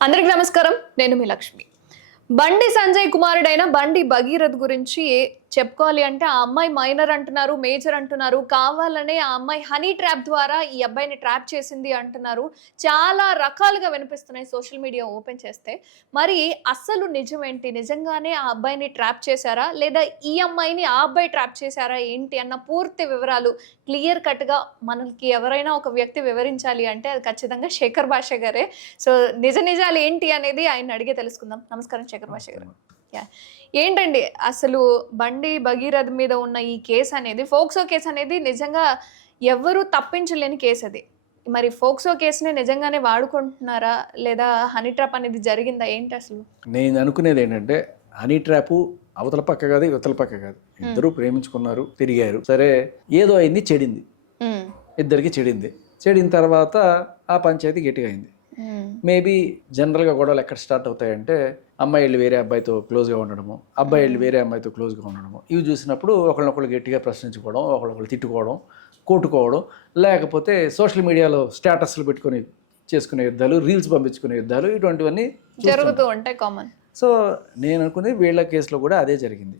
అందరికి నమస్కారం. నేను మీ లక్ష్మి. బండి సంజయ్ కుమారుడైన బండి భగీరథ్ గురించి చెప్పుకోవాలి అంటే ఆ అమ్మాయి మైనర్ అంటున్నారు, మేజర్ అంటున్నారు. కావాలనే ఆ అమ్మాయి హనీ ట్రాప్ ద్వారా ఈ అబ్బాయిని ట్రాప్ చేసింది అంటున్నారు. చాలా రకాలుగా వినిపిస్తున్నాయి సోషల్ మీడియా ఓపెన్ చేస్తే. మరి అసలు నిజమేంటి? నిజంగానే ఆ అబ్బాయిని ట్రాప్ చేశారా? లేదా ఈ అమ్మాయిని ఆ అబ్బాయి ట్రాప్ చేశారా ఏంటి అన్న పూర్తి వివరాలు క్లియర్ కట్‌గా మనకి ఎవరైనా ఒక వ్యక్తి వివరించాలి అంటే అది ఖచ్చితంగా శేఖర్ భాష గారే. సో, నిజాలు ఏంటి అనేది ఆయన్ని అడిగే తెలుసుకుందాం. నమస్కారం శేఖర్ భాష గారు. యాహ్! ఏంటండి అసలు బండి భగీరథ్ మీద ఉన్న ఈ కేస్ అనేది ఫోక్సో కేస్ అనేది నిజంగా ఎవ్వరు తప్పించలేని కేస్ అది. మరి ఫోక్సో కేస్‌ని నిజంగానే వాడుకుంటున్నారా? లేదా హనీ ట్రాప్ అనేది జరిగిందా? ఏంటి అసలు? నేను అనుకునేది ఏంటంటే హనీ ట్రాపు అవతల పక్క కాదు, ఇవతల పక్క కాదు. ఇద్దరు ప్రేమించుకున్నారు, తిరిగారు. సరే ఏదో అయింది, చెడింది. హ్మ్. ఇద్దరికి చెడింది. చెడిన తర్వాత ఆ పంచాయతీ గట్టిగా అయింది. మేబీ జనరల్గా గొడవలు ఎక్కడ స్టార్ట్ అవుతాయంటే అమ్మాయి వెళ్ళి వేరే అబ్బాయితో క్లోజ్గా ఉండడము, అబ్బాయి వెళ్ళి వేరే అమ్మాయితో క్లోజ్గా ఉండడము. ఇవి చూసినప్పుడు ఒకళ్ళనొకళ్ళు గట్టిగా ప్రశ్నించుకోవడం, ఒకళ్ళొకళ్ళు తిట్టుకోవడం, కొట్టుకోవడం, లేకపోతే సోషల్ మీడియాలో స్టేటస్లు పెట్టుకొని చేసుకునే యుద్ధాలు, రీల్స్ పంపించుకునే యుద్ధాలు, ఇటువంటివన్నీ జరుగుతూ ఉంటాయి కామన్. సో నేను అనుకునేది వీళ్ళ కేసులో కూడా అదే జరిగింది.